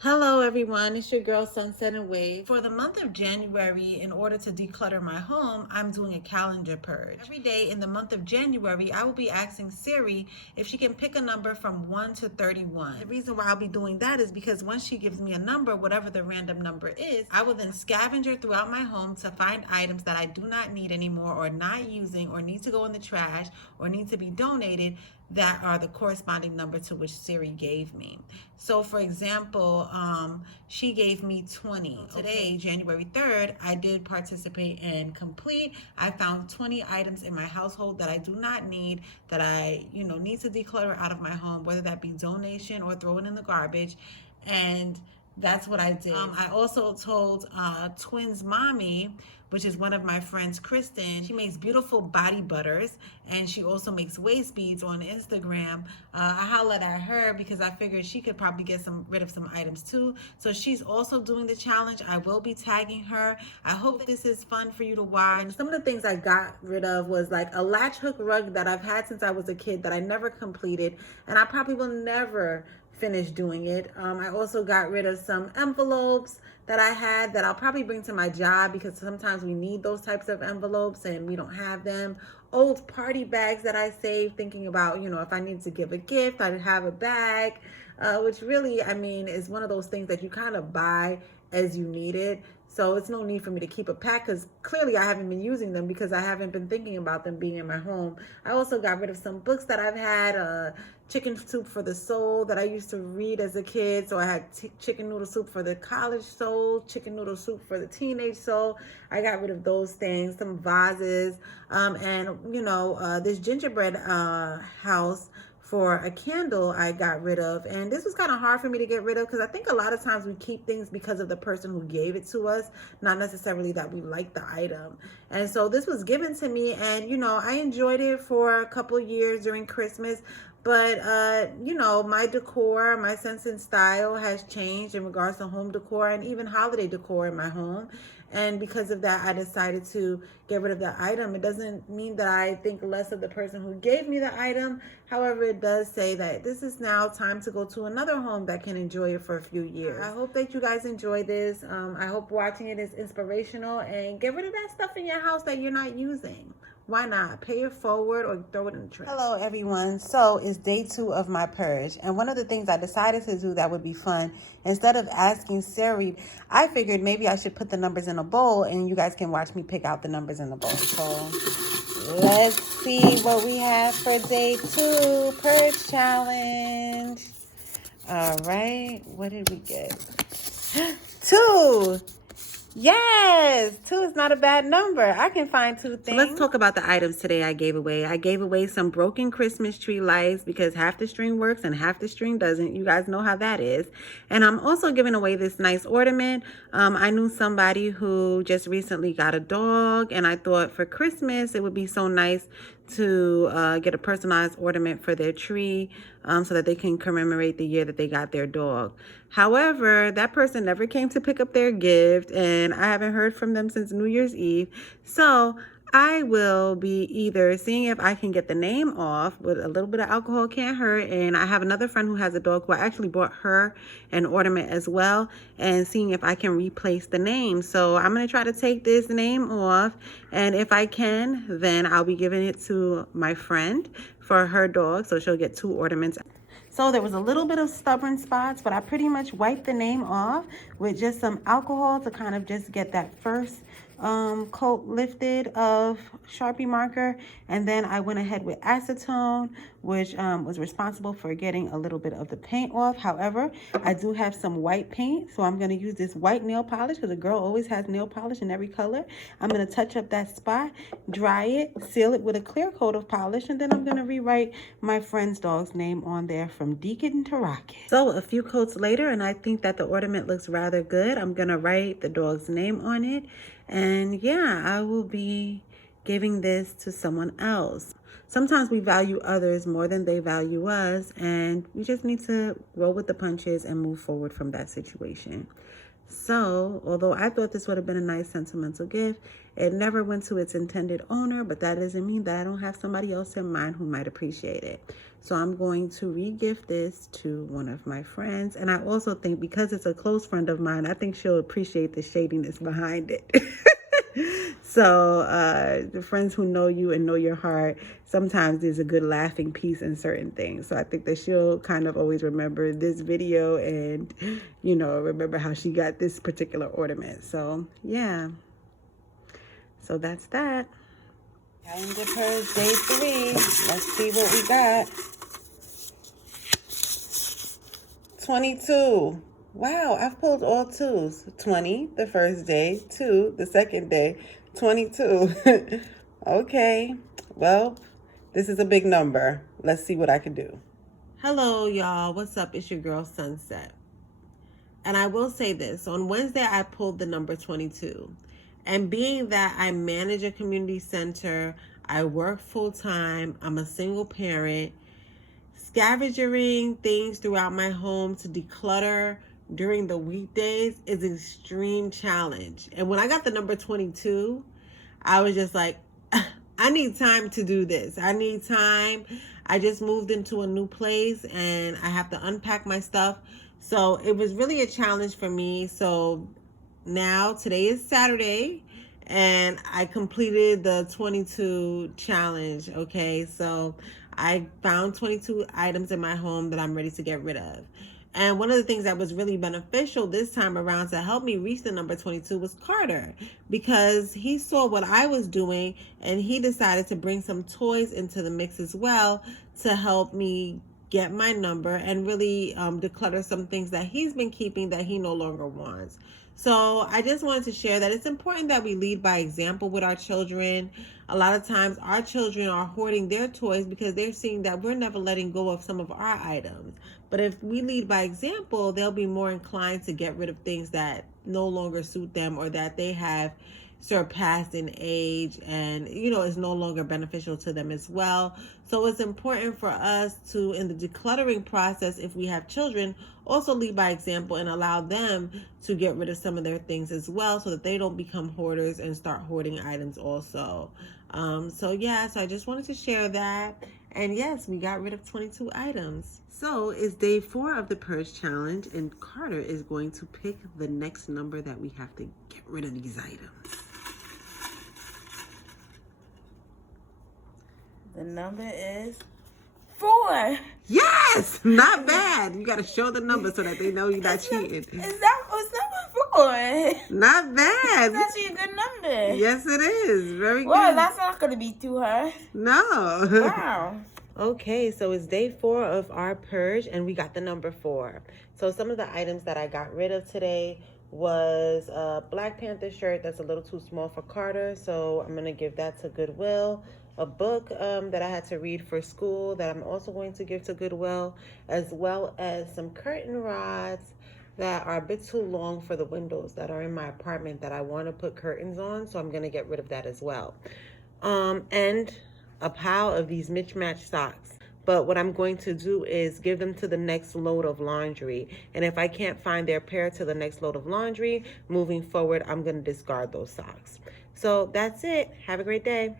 Hello everyone, it's your girl Sunset and Wave. For the month of January, in order to declutter my home, I'm doing a calendar purge. Every day in the month of January, I will be asking Siri if she can pick a number from 1 to 31. The reason why I'll be doing that is because once she gives me a number, whatever the random number is, I will then scavenger throughout my home to find items that I do not need anymore or not using or need to go in the trash or need to be donated that are the corresponding number to which Siri gave me. So for example, she gave me 20. Today, January 3rd, I did participate in complete. I found 20 items in my household that I do not need, that I, need to declutter out of my home, whether that be donation or throw it in the garbage. And that's what I did. I also told Twins Mommy, which is one of my friends, Kristen. She makes beautiful body butters, and she also makes waist beads on Instagram. I hollered at her because I figured she could probably get rid of some items too. So she's also doing the challenge. I will be tagging her. I hope this is fun for you to watch. And some of the things I got rid of was like a latch hook rug that I've had since I was a kid that I never completed, and I probably will never finish doing it. I also got rid of some envelopes that I had that I'll probably bring to my job because sometimes we need those types of envelopes and we don't have them. Old party bags that I saved thinking about, if I need to give a gift, I'd have a bag, which really, is one of those things that you kind of buy as you need it. So it's no need for me to keep a pack because clearly I haven't been using them because I haven't been thinking about them being in my home. I also got rid of some books that I've had, Chicken Soup for the Soul that I used to read as a kid. So I had Chicken Noodle Soup for the college soul, Chicken Noodle Soup for the teenage soul. I got rid of those things, some vases, and this gingerbread house for a candle I got rid of. And this was kind of hard for me to get rid of because I think a lot of times we keep things because of the person who gave it to us, not necessarily that we like the item. And so this was given to me, and I enjoyed it for a couple years during Christmas. But, my decor, my sense and style has changed in regards to home decor and even holiday decor in my home. And because of that, I decided to get rid of the item. It doesn't mean that I think less of the person who gave me the item. However, it does say that this is now time to go to another home that can enjoy it for a few years. I hope that you guys enjoy this. I hope watching it is inspirational, and get rid of that stuff in your house that you're not using. Why not? Pay it forward or throw it in the trash. Hello, everyone. So it's day 2 of my purge. And one of the things I decided to do that would be fun, instead of asking Siri, I figured maybe I should put the numbers in a bowl and you guys can watch me pick out the numbers in the bowl. So let's see what we have for day 2 purge challenge. All right. What did we get? 2. Yes, 2 is not a bad number. I can find 2 things. So let's talk about the items today I gave away. I gave away some broken Christmas tree lights because half the string works and half the string doesn't. You guys know how that is. And I'm also giving away this nice ornament. I knew somebody who just recently got a dog, and I thought for Christmas it would be so nice to get a personalized ornament for their tree so that they can commemorate the year that they got their dog. However, that person never came to pick up their gift, and I haven't heard from them since New Year's Eve. So I will be either seeing if I can get the name off, with a little bit of alcohol can't hurt, and I have another friend who has a dog who I actually bought her an ornament as well, and seeing if I can replace the name. So I'm going to try to take this name off, and if I can, then I'll be giving it to my friend for her dog, so she'll get 2 ornaments. So there was a little bit of stubborn spots, but I pretty much wiped the name off with just some alcohol to kind of just get that first coat lifted of Sharpie marker. And then I went ahead with acetone, which was responsible for getting a little bit of the paint off. However, I do have some white paint, so I'm going to use this white nail polish because a girl always has nail polish in every color. I'm going to touch up that spot, dry it, seal it with a clear coat of polish, and then I'm going to rewrite my friend's dog's name on there from Deacon to Rocket. So a few coats later, and I think that the ornament looks rather good. I'm going to write the dog's name on it. And yeah, I will be giving this to someone else. Sometimes we value others more than they value us, and we just need to roll with the punches and move forward from that situation. So, although I thought this would have been a nice sentimental gift, it never went to its intended owner, but that doesn't mean that I don't have somebody else in mind who might appreciate it. So I'm going to re-gift this to one of my friends. And I also think because it's a close friend of mine, I think she'll appreciate the shadiness behind it. So the friends who know you and know your heart, sometimes there's a good laughing piece in certain things. So I think that she'll kind of always remember this video and, you know, remember how she got this particular ornament. So yeah, so that's that. Calendar Purge day 3. Let's see what we got. 22. Wow, I've pulled all 2s. 20 the first day, 2 the second day, 22. Okay, well, this is a big number. Let's see what I can do. Hello, y'all. What's up? It's your girl, Sunset. And I will say this. On Wednesday, I pulled the number 22. And being that I manage a community center, I work full-time, I'm a single parent, scavenging things throughout my home to declutter during the weekdays is an extreme challenge. And when I got the number 22, I was just like, I need time to do this. I need time. I just moved into a new place and I have to unpack my stuff. So it was really a challenge for me. So now today is Saturday and I completed the 22 challenge. Okay, so I found 22 items in my home that I'm ready to get rid of. And one of the things that was really beneficial this time around to help me reach the number 22 was Carter, because he saw what I was doing and he decided to bring some toys into the mix as well to help me get my number and really declutter some things that he's been keeping that he no longer wants. So I just wanted to share that it's important that we lead by example with our children. A lot of times our children are hoarding their toys because they're seeing that we're never letting go of some of our items. But if we lead by example, they'll be more inclined to get rid of things that no longer suit them or that they have surpassed in age and, you know, is no longer beneficial to them as well. So it's important for us to, in the decluttering process, if we have children, also lead by example and allow them to get rid of some of their things as well so that they don't become hoarders and start hoarding items also. So I just wanted to share that. And yes, we got rid of 22 items. So it's day 4 of the Purge Challenge, and Carter is going to pick the next number that we have to get rid of these items. The number is 4. Yes! Not bad. You got to show the number so that they know you're not cheating. It's number 4. Not bad. It's actually a good number. Yes, it is. Very good. Well, that's not going to be too hard. No. Wow. Okay, so it's day 4 of our purge, and we got the number 4. So some of the items that I got rid of today was a Black Panther shirt that's a little too small for Carter, so I'm going to give that to Goodwill. A book that I had to read for school that I'm also going to give to Goodwill, as well as some curtain rods that are a bit too long for the windows that are in my apartment that I want to put curtains on, so I'm going to get rid of that as well. And a pile of these mismatched socks. But what I'm going to do is give them to the next load of laundry. And if I can't find their pair to the next load of laundry, moving forward, I'm going to discard those socks. So that's it. Have a great day.